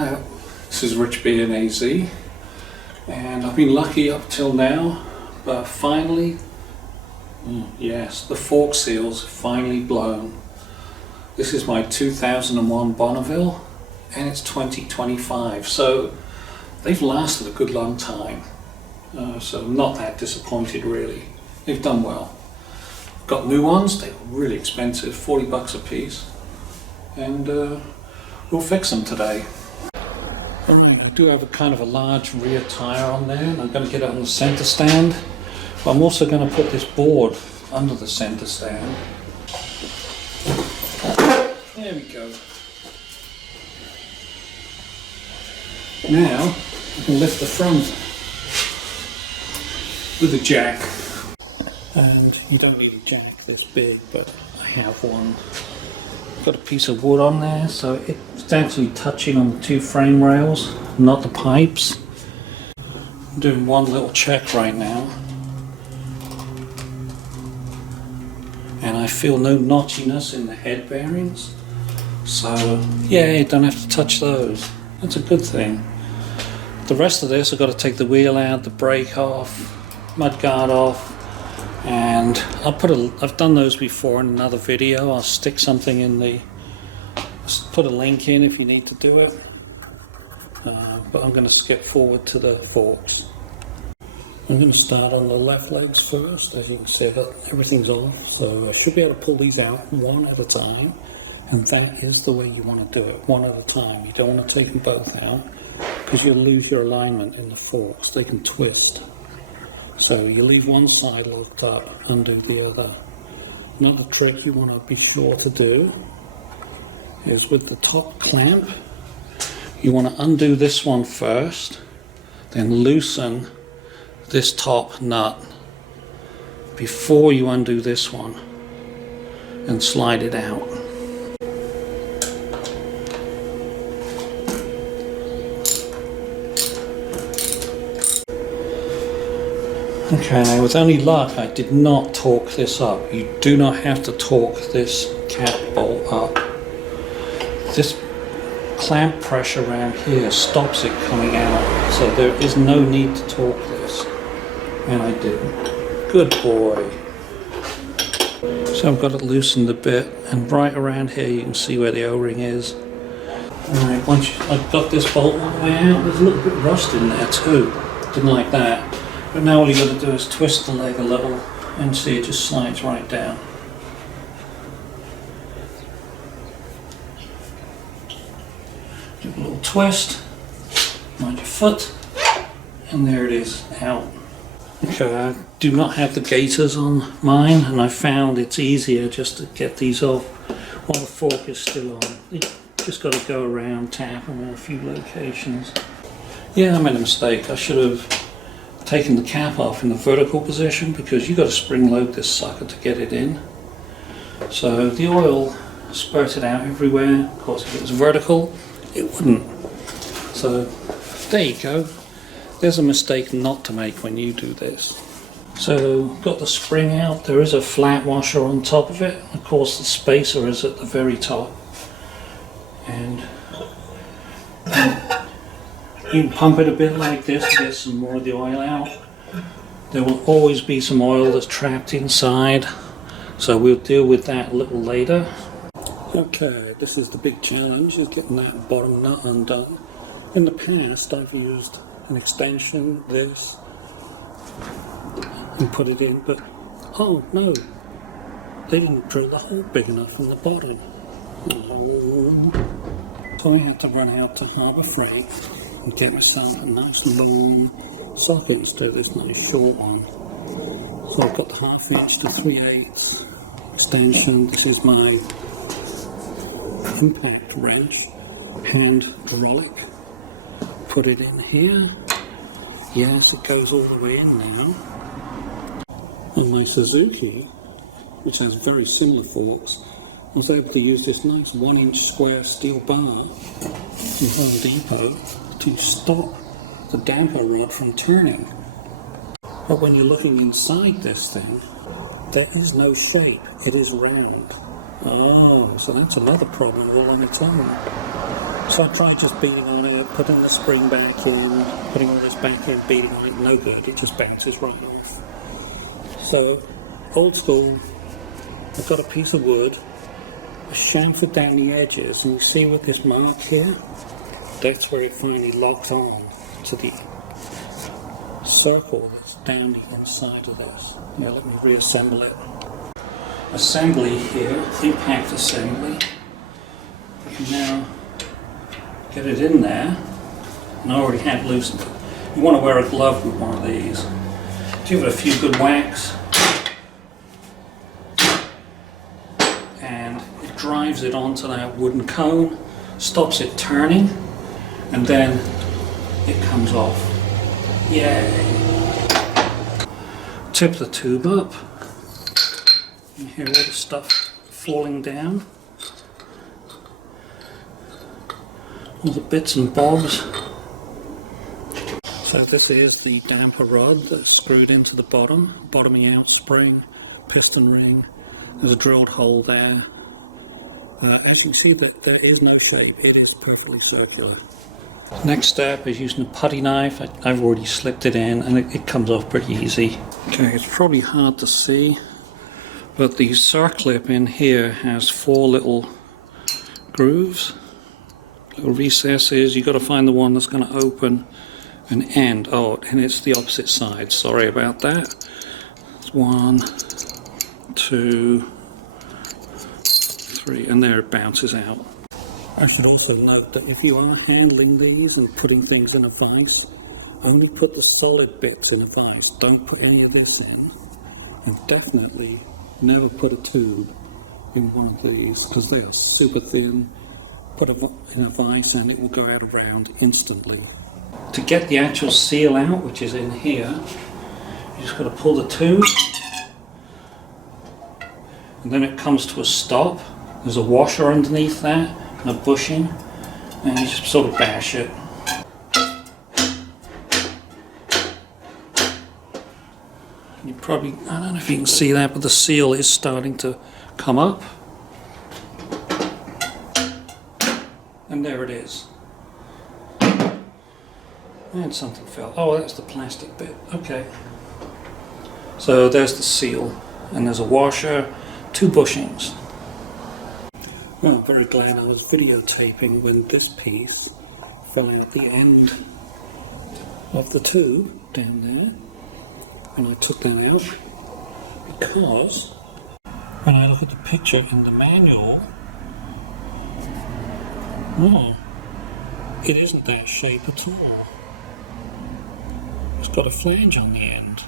This is Rich B and AZ, and I've been lucky up till now, but finally, yes, the fork seals finally blown. This is my 2001 Bonneville, and it's 2025, so they've lasted a good long time. So I'm not that disappointed really. They've done well. Got new ones, they were really expensive, 40 bucks a piece, and we'll fix them today. Alright, I do have a kind of a large rear tyre on there, and I'm going to get it on the centre stand, but I'm also going to put this board under the centre stand. There we go. Now I can lift the front with a jack. And you don't need a jack this big, but I have one. Got a piece of wood on there, so it's actually touching on the two frame rails, not the pipes. I'm doing one little check right now, and I feel no notchiness in the head bearings, so yeah, you don't have to touch those. That's a good thing. The rest of this, I've got to take the wheel out, the brake off, mudguard off, and I've done those before in another video. I'll stick something in put a link in if you need to do it, but I'm going to skip forward to the forks. I'm going to start on the left legs first. As you can see, everything's off, so I should be able to pull these out one at a time, and that is the way you want to do it, one at a time. You don't want to take them both out because you'll lose your alignment in the forks. They can twist. So you leave one side locked up, undo the other. Another trick you want to be sure to do is with the top clamp, you want to undo this one first, then loosen this top nut before you undo this one and slide it out. Okay, with any luck, I did not torque this up. You do not have to torque this cap bolt up. This clamp pressure around here stops it coming out, so there is no need to torque this. And I didn't. Good boy. So I've got it loosened a bit, and right around here you can see where the O-ring is. Alright, once I've got this bolt all the way out, there's a little bit of rust in there too. Didn't like that. But now all you got to do is twist the leg a little, and see it just slides right down. Give a little twist, mind your foot, and there it is, out. Okay, I do not have the gaiters on mine, and I found it's easier just to get these off while the fork is still on. You just got to go around, tap them in a few locations. Yeah, I made a mistake. I should have taking the cap off in the vertical position, because you've got to spring load this sucker to get it in. So the oil spurted out everywhere. Of course, if it was vertical, it wouldn't. So there you go. There's a mistake not to make when you do this. So got the spring out. There is a flat washer on top of it. Of course, the spacer is at the very top. And you can pump it a bit like this to get some more of the oil out. There will always be some oil that's trapped inside, so we'll deal with that a little later. Okay, this is the big challenge, is getting that bottom nut undone. In the past I've used an extension, this, and put it in, but oh no, they didn't drill the hole big enough in the bottom. So I had to run out to Harbour Freight and get myself a nice long socket instead of this nice short one. So I've got the 1/2 inch to 3/8 extension. This is my impact wrench, hand hydraulic. Put it in here. Yes, it goes all the way in now. On my Suzuki, which has very similar forks, I was able to use this nice 1-inch square steel bar from Home Depot to stop the damper rod from turning. But when you're looking inside this thing, there is no shape, it is round. Oh, so that's another problem all on its own. So I tried just beating on it putting the spring back in, putting all this back in, beating on it, no good, it just bounces right off. So, old school, I've got a piece of wood, I chamfered down the edges, and you see with this mark here, that's where it finally locks on to the circle that's down the inside of this. Now let me reassemble it. Assembly here, impact assembly. You can now get it in there, and I already have loosened it. You want to wear a glove with one of these. Give it a few good whacks, and it drives it onto that wooden cone, stops it turning, and then it comes off. Yay! Tip the tube up. You hear all the stuff falling down. All the bits and bobs. So this is the damper rod that's screwed into the bottoming out spring, piston ring. There's a drilled hole there. As you see, that there is no shape, it is perfectly circular. Next step is using a putty knife. I've already slipped it in and it comes off pretty easy. Okay, it's probably hard to see, but the Circlip in here has 4 little grooves, little recesses. You've got to find the one that's going to open and end. Oh, and it's the opposite side, sorry about that. It's 1, 2, 3, and there it bounces out. I should also note that if you are handling these and putting things in a vise, only put the solid bits in a vise. Don't put any of this in. And definitely never put a tube in one of these, because they are super thin. Put it in a vise and it will go out around instantly. To get the actual seal out, which is in here, you just got to pull the tube, and then it comes to a stop. There's a washer underneath that, and a bushing, and you just sort of bash it. You probably, I don't know if you can see that, but the seal is starting to come up. And there it is. And something fell. Oh, that's the plastic bit. Okay. So there's the seal, and there's a washer, 2 bushings. Well, I'm very glad I was videotaping when this piece fell out the end of the tube down there, and I took that out because when I look at the picture in the manual, oh, it isn't that shape at all. It's got a flange on the end.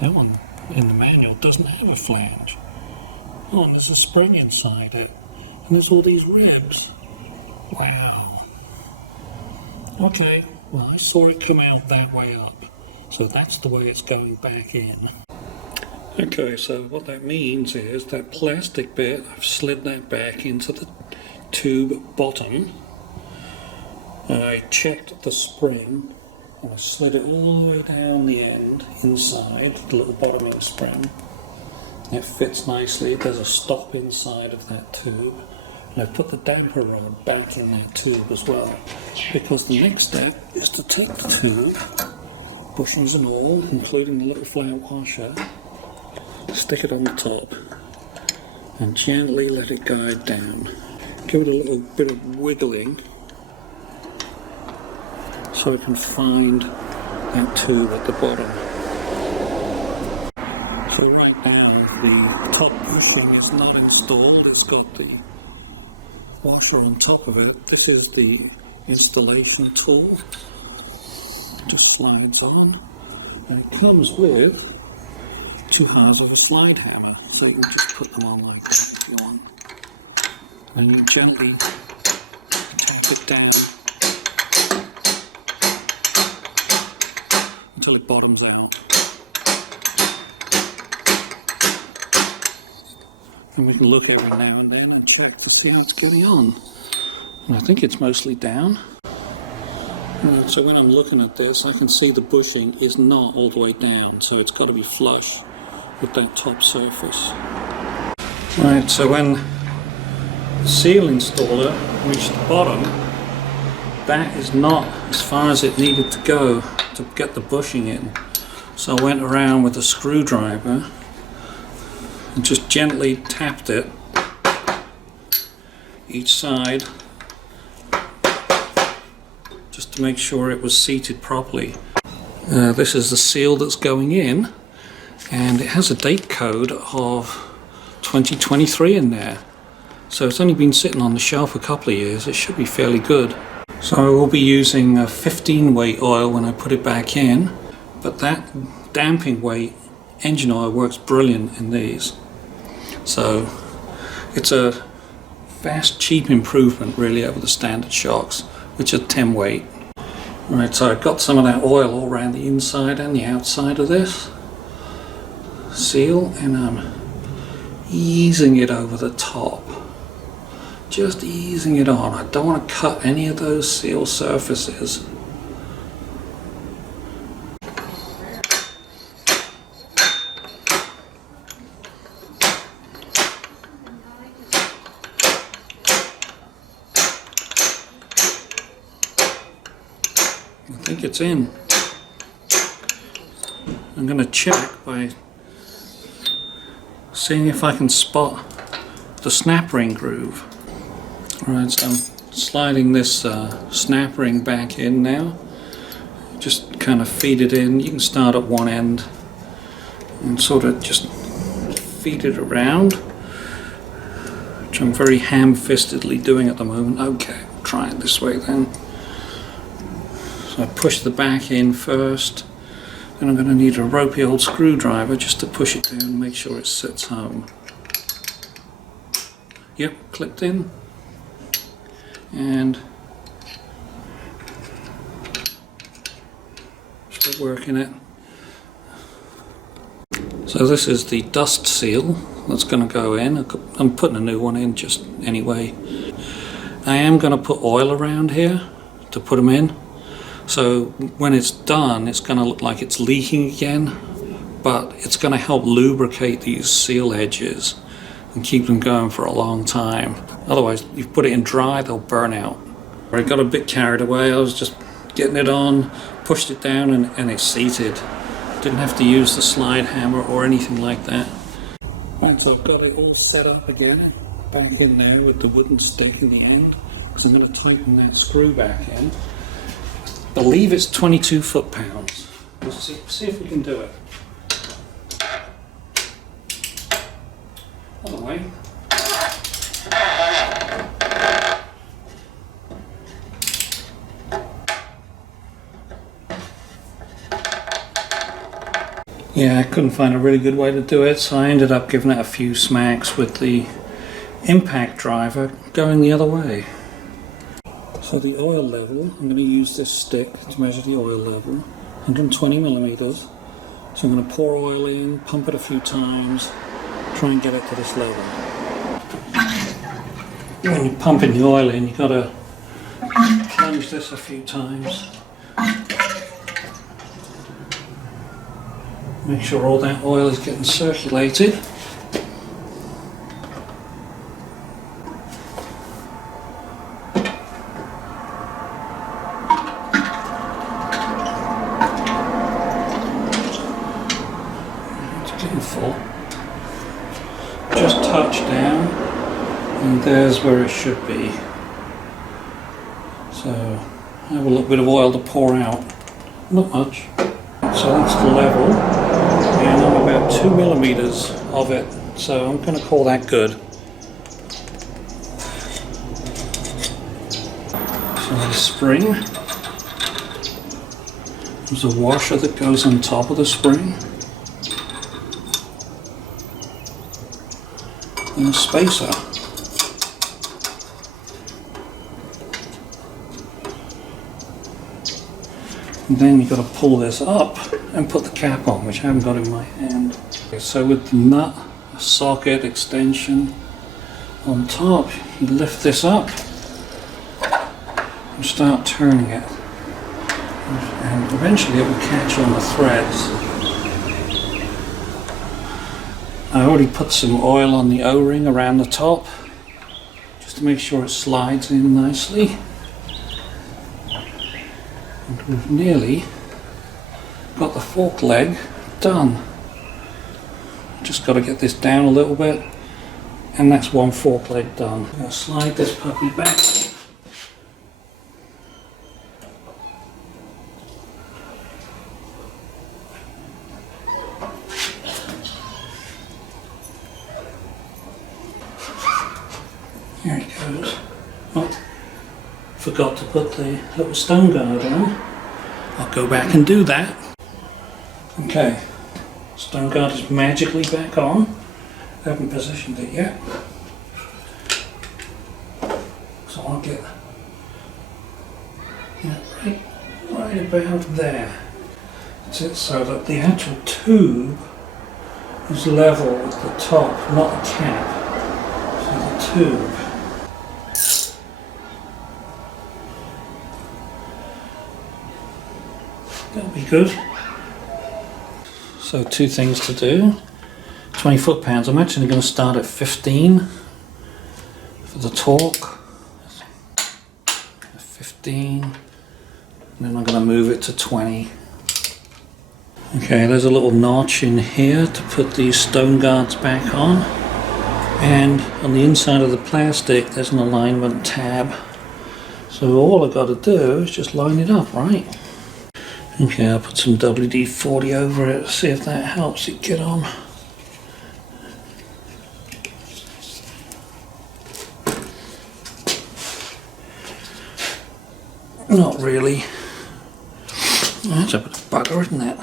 That one in the manual doesn't have a flange. Oh, and there's a spring inside it. And there's all these ribs. Wow. Okay, well I saw it come out that way up. So that's the way it's going back in. Okay, so what that means is that plastic bit, I've slid that back into the tube bottom. I checked the spring and I slid it all the way down the end, inside, the little bottoming spring. It fits nicely. There's a stop inside of that tube. And I've put the damper rod back in that tube as well, because the next step is to take the tube, bushings and all, including the little flat washer, stick it on the top and gently let it guide down. Give it a little bit of wiggling so it can find that tube at the bottom. So right now the top bushing is not installed, it's got the washer on top of it. This is the installation tool. It just slides on, and it comes with 2 halves of a slide hammer, so you can just put them on like that if you want. And you gently tap it down until it bottoms out. And we can look every now and then and check to see how it's getting on. And I think it's mostly down. So when I'm looking at this, I can see the bushing is not all the way down, so it's got to be flush with that top surface. Right, so when the seal installer reached the bottom, that is not as far as it needed to go to get the bushing in. So I went around with a screwdriver and just gently tapped it each side just to make sure it was seated properly. This is the seal that's going in, and it has a date code of 2023 in there. So it's only been sitting on the shelf a couple of years. It should be fairly good. So I will be using a 15 weight oil when I put it back in, but that damping weight engine oil works brilliant in these. So it's a fast, cheap improvement really over the standard shocks, which are 10 weight. Right, so I've got some of that oil all around the inside and the outside of this seal, and I'm easing it over the top. Just easing it on. I don't want to cut any of those seal surfaces. I think it's in. I'm going to check by seeing if I can spot the snap ring groove. Alright, so I'm sliding this snap ring back in now. Just kind of feed it in. You can start at one end and sort of just feed it around, which I'm very ham-fistedly doing at the moment. Okay, we'll try it this way then. So I push the back in first, then I'm going to need a ropey old screwdriver just to push it down and make sure it sits home. Yep, clipped in. And still working it. So this is the dust seal that's going to go in. I'm putting a new one in just anyway. I am going to put oil around here to put them in. So when it's done, it's going to look like it's leaking again, but it's going to help lubricate these seal edges and keep them going for a long time. Otherwise, if you put it in dry, they'll burn out. I got a bit carried away. I was just getting it on, pushed it down, and it's seated. Didn't have to use the slide hammer or anything like that. Right, so I've got it all set up again, back in there with the wooden stick in the end, because I'm going to tighten that screw back in. I believe it's 22 foot-pounds. We'll see if we can do it. Other way. Yeah, I couldn't find a really good way to do it, so I ended up giving it a few smacks with the impact driver going the other way. So the oil level, I'm going to use this stick to measure the oil level, 120 millimeters. So I'm going to pour oil in, pump it a few times, try and get it to this level. When you're pumping the oil in, you've got to plunge this a few times. Make sure all that oil is getting circulated. It's getting full. Just touch down, and there's where it should be. So I have a little bit of oil to pour out. Not much. So that's the level. And I'm about 2 millimeters of it, so I'm going to call that good. So the spring, there's a washer that goes on top of the spring, and a spacer. And then you've got to pull this up and put the cap on, which I haven't got in my hand. Okay, so with the nut, socket, extension on top, you lift this up and start turning it. And eventually it will catch on the threads. I already put some oil on the O-ring around the top, just to make sure it slides in nicely. And we've nearly got the fork leg done. Just got to get this down a little bit, and that's one fork leg done. I'm going to slide this puppy back. There it goes. Oh, forgot to put the little stone guard on. I'll go back and do that. Okay, stone guard is magically back on. I haven't positioned it yet. So I'll get right about there. That's it, so that the actual tube is level with the top, not the cap. So the tube. That'll be good. So two things to do. 20 foot-pounds. I'm actually going to start at 15 for the torque. 15. And then I'm going to move it to 20. Okay, there's a little notch in here to put these stone guards back on. And on the inside of the plastic there's an alignment tab. So all I've got to do is just line it up, right? Okay, I'll put some WD-40 over it, see if that helps it get on. Not really. That's a bit of butter, isn't it?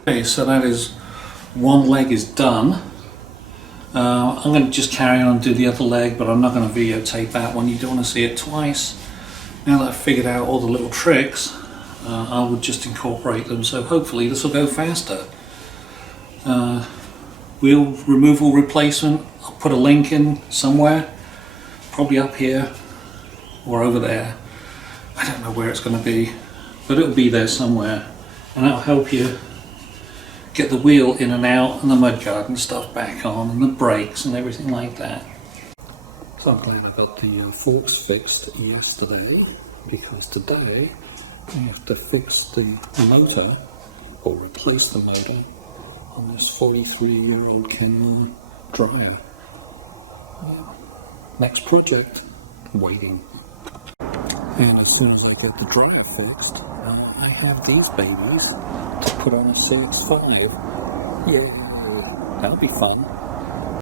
Okay, so that is one leg is done. I'm going to just carry on and do the other leg, but I'm not going to videotape that one. You don't want to see it twice. Now that I've figured out all the little tricks, I would just incorporate them, so hopefully this will go faster. Wheel removal replacement, I'll put a link in somewhere, probably up here or over there. I don't know where it's going to be, but it'll be there somewhere, and that'll help you get the wheel in and out, and the mudguard and stuff back on, and the brakes and everything like that. So I'm glad I got the forks fixed yesterday, because today I have to fix the motor, or replace the motor, on this 43-year-old Kenmore dryer. Next project, waiting. And as soon as I get the dryer fixed, I have these babies to put on a CX-5. Yay! That'll be fun.